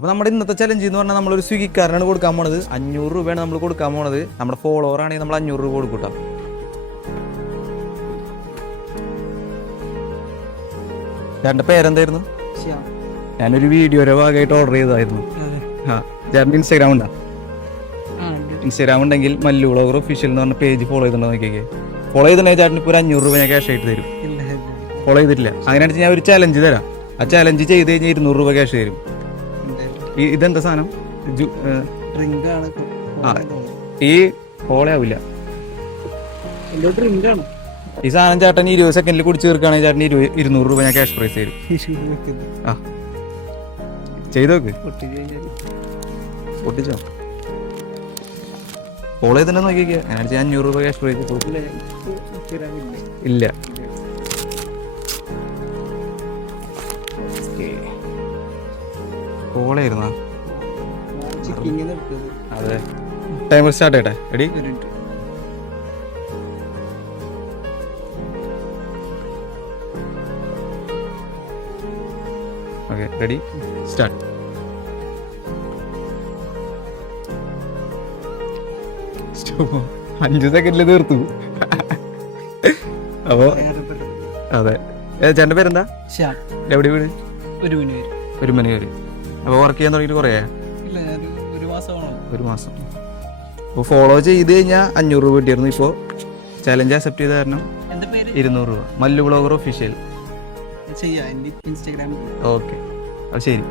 അപ്പോൾ നമ്മുടെ ഇന്നത്തെ ചലഞ്ച് എന്ന് പറഞ്ഞാൽ നമ്മളൊരു സ്വിഗ്ഗിക്കാരനാണ് കൊടുക്കാൻ പോണത്. 500 രൂപയാണ് നമ്മൾ കൊടുക്കാൻ പോണത്. നമ്മുടെ ഫോളോവർ ആണെങ്കിൽ നമ്മൾ 500 രൂപ കൊടുക്കൂട്ടാം. ചേട്ടൻ്റെ പേരെന്തായിരുന്നു? ഞാനൊരു വീഡിയോയുടെ ഭാഗമായിട്ട് ഓർഡർ ചെയ്തതായിരുന്നു. ചേട്ടൻ്റെ ഇൻസ്റ്റാഗ്രാം ഉണ്ടോ? ഇൻസ്റ്റാഗ്രാം ഉണ്ടെങ്കിൽ മല്ലു വ്ളോഗർ ഒഫീഷ്യൽ എന്ന് പറഞ്ഞ പേജ് ഫോളോ ചെയ്തിട്ടുണ്ടോ നോക്കിയൊക്കെ. ഫോളോ ചെയ്തിട്ടുണ്ടെങ്കിൽ ചേട്ടന് ഇപ്പോൾ ഒരു 500 രൂപ ഞാൻ ക്യാഷ് ആയിട്ട് തരും. ഫോളോ ചെയ്തിട്ടില്ല? അങ്ങനെയാണെന്ന് ഞാൻ ഒരു ചലഞ്ച് തരാം. ആ ചലഞ്ച് ചെയ്ത് കഴിഞ്ഞാൽ 200 രൂപ ക്യാഷ് തരും. ഇതെന്താ സാധനം? ഈ ഫോളോ ആവില്ല. ഈ സാധനം ചേട്ടൻ 20 സെക്കൻഡിൽ കുടിച്ച് തീർക്കുകയാണെങ്കിൽ ചേട്ടന് 200 രൂപ ഞാൻ ക്യാഷ് പ്രൈസ് തരും. ആ ചെയ്ത് നോക്ക്. പൊട്ടിച്ചോ? ഫോളോ ചെയ്തിട്ടുണ്ടെന്ന് നോക്കിയൊക്കെ. അങ്ങനെ 500 രൂപ ക്യാഷ് പ്രൈസ് ഇല്ല. ഫോളോ ആയിരുന്നാ? അതെ. ടൈമർ സ്റ്റാർട്ട് ചെയ്യട്ടെ. റെഡി? Okay, ready, start. അഞ്ച് സെക്കൻഡിൽ തീർത്തു. അപ്പോ അതെ. ചേട്ടൻ്റെ പേരെന്താ? എവിടെ വീട്? ഒരു മണിവരെ. അപ്പോൾ വർക്ക് ചെയ്യാൻ തുടങ്ങിയിട്ട് കുറേ? ഒരു മാസം. അപ്പോൾ ഫോളോ ചെയ്ത് കഴിഞ്ഞാൽ 500 രൂപ കിട്ടിയിരുന്നു. ഇപ്പോൾ ചലഞ്ച് അക്സെപ്റ്റ് ചെയ്ത കാരണം 200 രൂപ. Mallu vlogger official. ഓക്കെ, അത് ശരി.